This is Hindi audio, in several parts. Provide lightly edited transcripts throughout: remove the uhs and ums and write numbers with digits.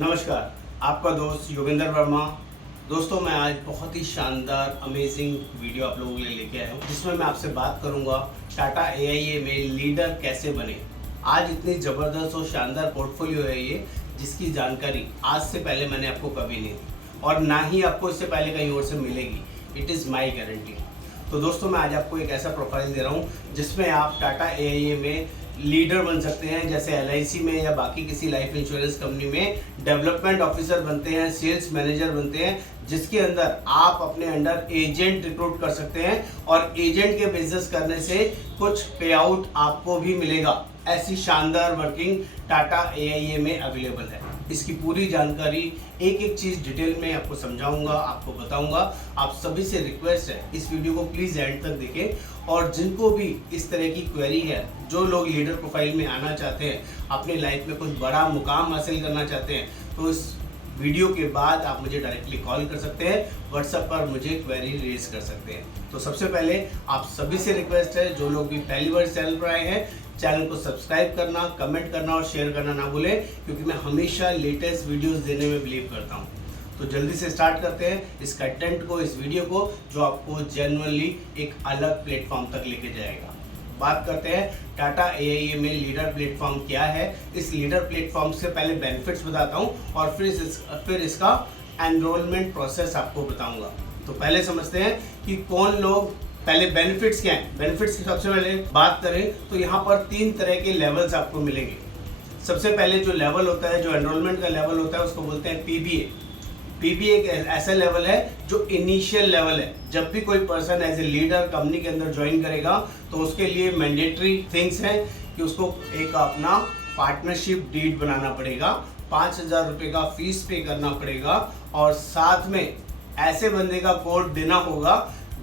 नमस्कार, आपका दोस्त योगेंद्र वर्मा। दोस्तों, मैं आज बहुत ही शानदार अमेजिंग वीडियो आप लोगों के लिए लेके आया हूँ, जिसमें मैं आपसे बात करूँगा टाटा AIA में लीडर कैसे बने। आज इतनी ज़बरदस्त और शानदार पोर्टफोलियो है ये, जिसकी जानकारी आज से पहले मैंने आपको कभी नहीं दी और ना ही आपको इससे पहले कहीं और से मिलेगी। It is my guarantee. तो दोस्तों, मैं आज आपको एक ऐसा प्रोफाइल दे रहा हूँ जिसमें आप टाटा AIA में लीडर बन सकते हैं, जैसे LIC में या बाकी किसी लाइफ इंश्योरेंस कंपनी में डेवलपमेंट ऑफिसर बनते हैं, सेल्स मैनेजर बनते हैं, जिसके अंदर आप अपने अंडर एजेंट रिक्रूट कर सकते हैं और एजेंट के बिजनेस करने से कुछ पे आउट आपको भी मिलेगा। ऐसी शानदार वर्किंग टाटा AIA में अवेलेबल है। इसकी पूरी जानकारी एक एक चीज़ डिटेल में आपको समझाऊंगा, आपको बताऊंगा। आप सभी से रिक्वेस्ट है, इस वीडियो को प्लीज़ एंड तक देखें और जिनको भी इस तरह की क्वेरी है, जो लोग लीडर प्रोफाइल में आना चाहते हैं, अपनी लाइफ में कुछ बड़ा मुकाम हासिल करना चाहते हैं, तो इस वीडियो के बाद आप मुझे डायरेक्टली कॉल कर सकते हैं, व्हाट्सएप पर मुझे क्वेरी रेज कर सकते हैं। तो सबसे पहले आप सभी से रिक्वेस्ट है, जो लोग भी पहली बार चैनल पर आए हैं, चैनल को सब्सक्राइब करना, कमेंट करना और शेयर करना ना भूलें, क्योंकि मैं हमेशा लेटेस्ट वीडियोस देने में बिलीव करता हूं। तो जल्दी से स्टार्ट करते हैं इस कंटेंट को, इस वीडियो को, जो आपको जेन्युइनली एक अलग प्लेटफॉर्म तक लेके जाएगा। बात करते हैं टाटा AIA में लीडर प्लेटफॉर्म क्या है। इस लीडर प्लेटफॉर्म से पहले बेनिफिट्स बताता हूं और फिर इसका एनरोलमेंट प्रोसेस आपको बताऊंगा। तो पहले समझते हैं कि कौन लोग, पहले बेनिफिट्स क्या हैं। बेनिफिट्स की सबसे पहले बात करें तो यहाँ पर 3 तरह के लेवल्स आपको मिलेंगे। सबसे पहले जो लेवल होता है, जो एनरोलमेंट का लेवल होता है, उसको बोलते हैं PBA। PBA एक ऐसा लेवल है जो इनिशियल लेवल है। जब भी कोई person as a leader company के अंदर ज्वाइन करेगा तो उसके लिए मैंडेटरी थिंग्स हैं कि उसको एक अपना पार्टनरशिप डीड बनाना पड़ेगा, 5,000 रुपये का फीस पे करना पड़ेगा और साथ में ऐसे बंदे का कोड देना होगा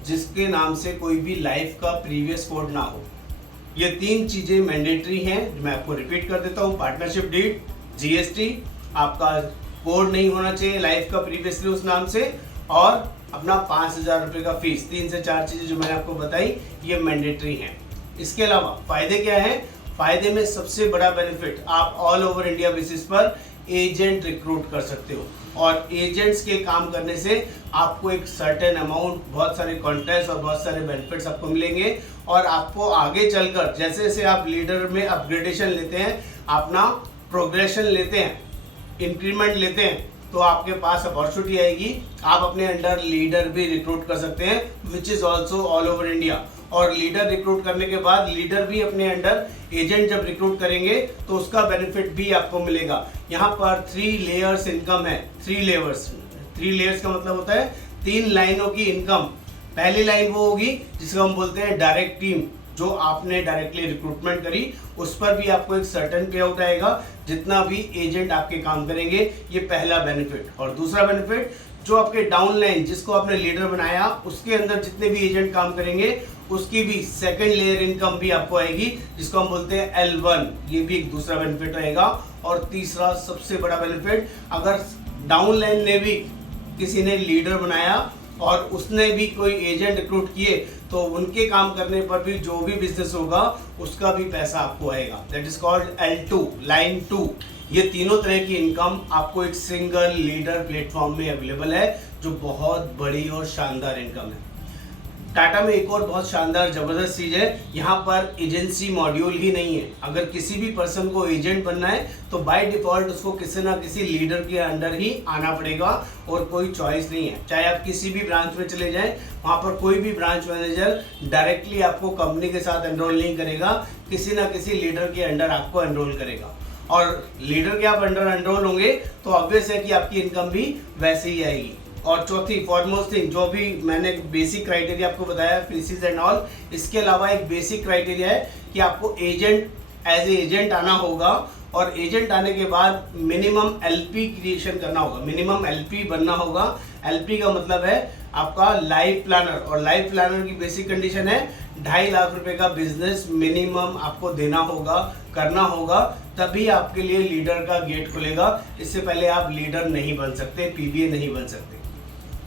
जिसके नाम से कोई भी लाइफ का प्रीवियस कोड ना हो। ये 3 चीजें मैंडेटरी हैं, मैं आपको रिपीट कर देता हूँ। पार्टनरशिप डीड, GST, आपका कोड नहीं होना चाहिए लाइफ का प्रीवियसली उस नाम से, और अपना 5,000 रुपये का फीस। 3 से 4 चीजें जो मैंने आपको बताई ये मैंडेटरी हैं। इसके अलावा फायदे क्या है? फायदे में सबसे बड़ा बेनिफिट, आप ऑल ओवर इंडिया बेसिस पर एजेंट रिक्रूट कर सकते हो और एजेंट्स के काम करने से आपको एक सर्टेन अमाउंट, बहुत सारे कॉन्टेस्ट और बहुत सारे बेनिफिट्स आपको मिलेंगे और आपको आगे चलकर जैसे जैसे आप लीडर में अपग्रेडेशन लेते हैं, अपना प्रोग्रेशन लेते हैं, इंक्रीमेंट लेते हैं, तो आपके पास अपॉर्चुनिटी आएगी। आप अपने अंडर लीडर भी रिक्रूट कर सकते हैं, which is also all over India. और लीडर रिक्रूट करने के बाद लीडर भी अपने अंडर एजेंट जब रिक्रूट करेंगे तो उसका बेनिफिट भी आपको मिलेगा। यहाँ पर 3 लेयर्स इनकम है। 3 लेयर्स का मतलब होता है 3 लाइनों की इनकम। पहली लाइन वो होगी जिसको हम बोलते हैं डायरेक्ट टीम, जो आपने डायरेक्टली रिक्रूटमेंट करी, उस पर भी आपको एक सर्टेन पे आउट आएगा जितना भी एजेंट आपके काम करेंगे। ये पहला बेनिफिट। और दूसरा बेनिफिट, जो आपके डाउनलाइन, जिसको आपने लीडर बनाया, उसके अंदर जितने भी एजेंट काम करेंगे उसकी भी सेकंड लेयर इनकम भी आपको आएगी, जिसको हम बोलते हैं L1। ये भी एक दूसरा बेनिफिट रहेगा। और तीसरा सबसे बड़ा बेनिफिट, अगर डाउनलाइन ने भी किसी ने लीडर बनाया और उसने भी कोई एजेंट रिक्रूट किए, तो उनके काम करने पर भी जो भी बिजनेस होगा उसका भी पैसा आपको आएगा। That is called L2, line 2। ये तीनों तरह की इनकम आपको एक सिंगल लीडर प्लेटफॉर्म में अवेलेबल है, जो बहुत बड़ी और शानदार इनकम है। टाटा में एक और बहुत शानदार जबरदस्त चीज है, यहाँ पर एजेंसी मॉड्यूल ही नहीं है। अगर किसी भी पर्सन को एजेंट बनना है तो बाय डिफॉल्ट उसको किसी ना किसी लीडर के अंडर ही आना पड़ेगा और कोई चॉइस नहीं है। चाहे आप किसी भी ब्रांच में चले जाएं, वहाँ पर कोई भी ब्रांच मैनेजर डायरेक्टली आपको कंपनी के साथ एनरोल नहीं करेगा, किसी ना किसी लीडर के अंडर आपको एनरोल करेगा। और लीडर के आप अंडर एनरोल होंगे तो ऑब्वियस है कि आपकी इनकम भी वैसे ही आएगी। और चौथी फॉरमोस्ट थिंग, जो भी मैंने बेसिक क्राइटेरिया आपको बताया, फीसिस एंड ऑल, इसके अलावा एक बेसिक क्राइटेरिया है कि आपको एजेंट एज ए एजेंट आना होगा और एजेंट आने के बाद मिनिमम LP क्रिएशन करना होगा, मिनिमम LP बनना होगा। LP का मतलब है आपका लाइफ प्लानर, और लाइफ प्लानर की बेसिक कंडीशन है 2.5 लाख रुपए का बिजनेस मिनिमम आपको देना होगा, करना होगा, तभी आपके लिए लीडर का गेट खुलेगा। इससे पहले आप लीडर नहीं बन सकते, PBA नहीं बन सकते।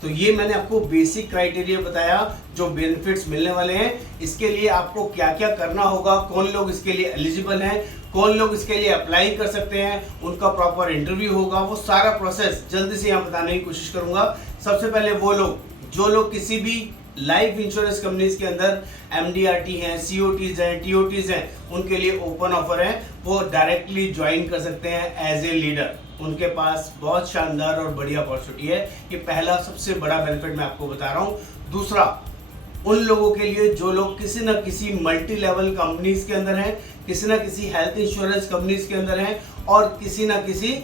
तो ये मैंने आपको बेसिक क्राइटेरिया बताया जो बेनिफिट्स मिलने वाले हैं। इसके लिए आपको क्या क्या करना होगा, कौन लोग इसके लिए एलिजिबल हैं, कौन लोग इसके लिए अप्लाई कर सकते हैं, उनका प्रॉपर इंटरव्यू होगा, वो सारा प्रोसेस जल्दी से यहाँ बताने की कोशिश करूंगा। सबसे पहले वो लोग जो लोग किसी भी लाइफ इंश्योरेंस कंपनीज के अंदर MDRT हैं, COTs हैं, TOTs हैं, उनके लिए ओपन ऑफर है, वो डायरेक्टली ज्वाइन कर सकते हैं एज ए लीडर। उनके पास बहुत शानदार और बढ़िया अपॉर्चुनिटी है। ये पहला सबसे बड़ा बेनिफिट मैं आपको बता रहा हूँ। दूसरा, उन लोगों के लिए जो लोग किसी न किसी मल्टी लेवल कंपनीज के अंदर हैं, किसी न किसी हेल्थ इंश्योरेंस कंपनीज के अंदर हैं और किसी न किसी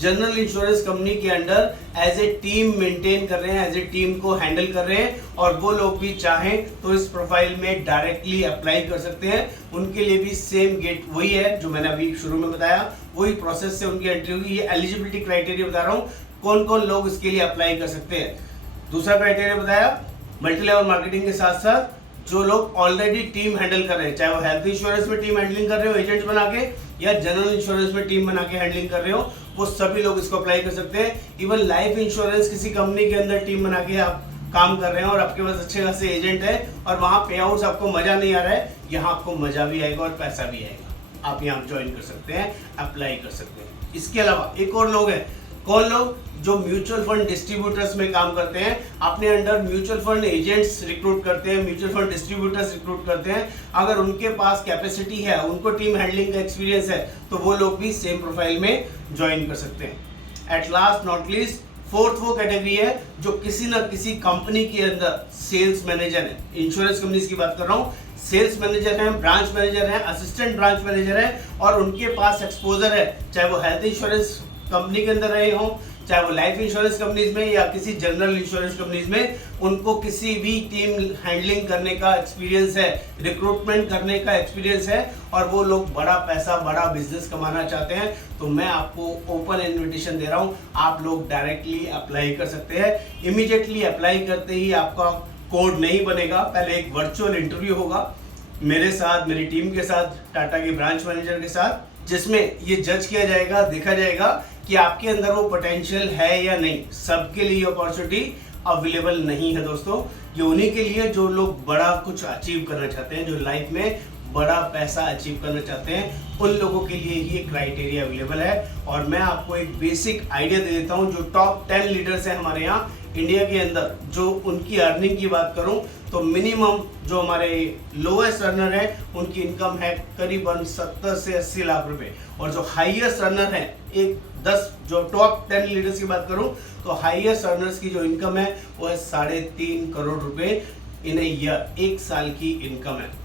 जनरल इंश्योरेंस कंपनी के under as a team maintain कर रहे हैं, एज ए टीम को हैंडल कर रहे हैं, और वो लोग भी चाहें तो इस प्रोफाइल में डायरेक्टली अप्लाई कर सकते हैं। उनके लिए भी सेम गेट वही है जो मैंने अभी शुरू में बताया, वही प्रोसेस से उनकी एंट्री होगी। ये एलिजिबिलिटी क्राइटेरिया बता रहा हूँ कौन कौन लोग इसके लिए अप्लाई कर सकते हैं। दूसरा क्राइटेरिया बताया, मल्टी लेवल मार्केटिंग के साथ साथ जो लोग ऑलरेडी टीम हैंडल कर रहे हैं, चाहे वो हेल्थ इंश्योरेंस में टीम हैंडलिंग कर रहे हो एजेंट्स बना के, या जनरल इंश्योरेंस में टीम बना के हैंडलिंग कर रहे हो, वो सभी लोग इसको अप्लाई कर सकते हैं। इवन लाइफ इंश्योरेंस किसी कंपनी के अंदर टीम बना के आप काम कर रहे हैं और आपके पास अच्छे खासे एजेंट है और वहां पे आउट्स आपको मजा नहीं आ रहा है, यहाँ आपको मजा भी आएगा और पैसा भी आएगा। आप यहाँ ज्वाइन कर सकते हैं, अप्लाई कर सकते हैं। इसके अलावा एक और लोग हैं, कौन लोग, जो म्यूचुअल फंड डिस्ट्रीब्यूटर्स में काम करते हैं, अपने under mutual fund agents recruit करते हैं, म्यूचुअल फंड डिस्ट्रीब्यूटर्स रिक्रूट करते हैं। अगर उनके पास कैपेसिटी है, उनको टीम हैंडलिंग का एक्सपीरियंस है, तो वो लोग भी सेम प्रोफाइल में ज्वाइन कर सकते हैं। At last not least, fourth वो कैटेगरी है जो किसी न किसी कंपनी के अंदर सेल्स मैनेजर है। इंश्योरेंस कंपनीज की बात कर रहा हूँ, सेल्स मैनेजर हैं, ब्रांच मैनेजर हैं, असिस्टेंट ब्रांच मैनेजर हैं, और उनके पास एक्सपोजर है, चाहे वो हेल्थ इंश्योरेंस कंपनी के अंदर रहे हों, चाहे वो लाइफ इंश्योरेंस कंपनीज में या किसी जनरल इंश्योरेंस कंपनीज में, उनको किसी भी टीम हैंडलिंग करने का एक्सपीरियंस है, रिक्रूटमेंट करने का एक्सपीरियंस है, और वो लोग बड़ा पैसा, बड़ा बिजनेस कमाना चाहते हैं, तो मैं आपको ओपन इन्विटेशन दे रहा हूं, आप लोग डायरेक्टली अप्लाई कर सकते हैं। इमीडिएटली अप्लाई करते ही आपका कोड नहीं बनेगा, पहले एक वर्चुअल इंटरव्यू होगा मेरे साथ, मेरी टीम के साथ, टाटा के ब्रांच मैनेजर के साथ, जिसमें ये जज किया जाएगा, देखा जाएगा कि आपके अंदर वो पोटेंशियल है या नहीं। सबके लिए अपॉर्चुनिटी अवेलेबल नहीं है दोस्तों, ये उन्हीं के लिए जो लोग बड़ा कुछ अचीव करना चाहते हैं, जो लाइफ में बड़ा पैसा अचीव करना चाहते हैं, उन लोगों के लिए ये क्राइटेरिया अवेलेबल है। और मैं आपको एक बेसिक आइडिया दे देता हूँ, जो टॉप 10 लीडर्स हैं हमारे यहाँ इंडिया के अंदर, जो उनकी अर्निंग की बात करूं तो मिनिमम जो हमारे लोएस्ट अर्नर है उनकी इनकम है करीबन 70 से 80 लाख रुपए, और जो हाईएस्ट अर्नर है, एक 10 जो टॉप 10 लीडर्स की बात करूं तो हाईएस्ट अर्नर्स की जो इनकम है वो है 3.5 करोड़ रुपए इन ए ईयर, एक साल की इनकम है।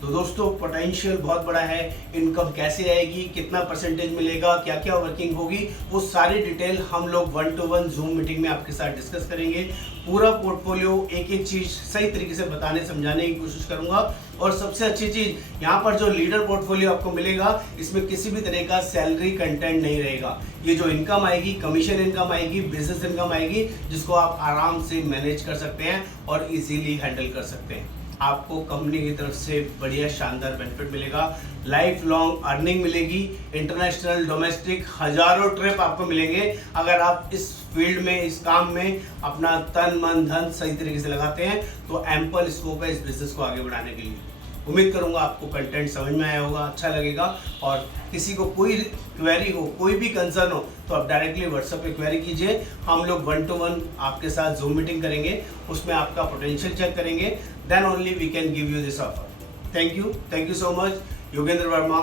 तो दोस्तों पोटेंशियल बहुत बड़ा है। इनकम कैसे आएगी, कितना परसेंटेज मिलेगा, क्या क्या वर्किंग होगी, वो सारी डिटेल हम लोग 1-to-1 जूम मीटिंग में आपके साथ डिस्कस करेंगे। पूरा पोर्टफोलियो, एक एक चीज सही तरीके से बताने समझाने की कोशिश करूंगा। और सबसे अच्छी चीज यहाँ पर जो लीडर पोर्टफोलियो आपको मिलेगा, इसमें किसी भी तरह का सैलरी कंटेंट नहीं रहेगा। ये जो इनकम आएगी, कमीशन इनकम आएगी, बिजनेस इनकम आएगी, जिसको आप आराम से मैनेज कर सकते हैं और इजीली हैंडल कर सकते हैं। आपको कंपनी की तरफ से बढ़िया शानदार बेनिफिट मिलेगा, लाइफ लॉन्ग अर्निंग मिलेगी, इंटरनेशनल डोमेस्टिक हजारों ट्रिप आपको मिलेंगे अगर आप इस फील्ड में, इस काम में अपना तन मन धन सही तरीके से लगाते हैं। तो एम्पल स्कोप है इस बिजनेस को आगे बढ़ाने के लिए। उम्मीद करूंगा आपको कंटेंट समझ में आया होगा, अच्छा लगेगा। और किसी को कोई क्वेरी हो, कोई भी कंसर्न हो, तो आप डायरेक्टली व्हाट्सएप पे क्वेरी कीजिए। हम लोग 1-to-1 आपके साथ जूम मीटिंग करेंगे, उसमें आपका पोटेंशियल चेक करेंगे, then only we can give you this offer. Thank you so much. Yogendra Verma,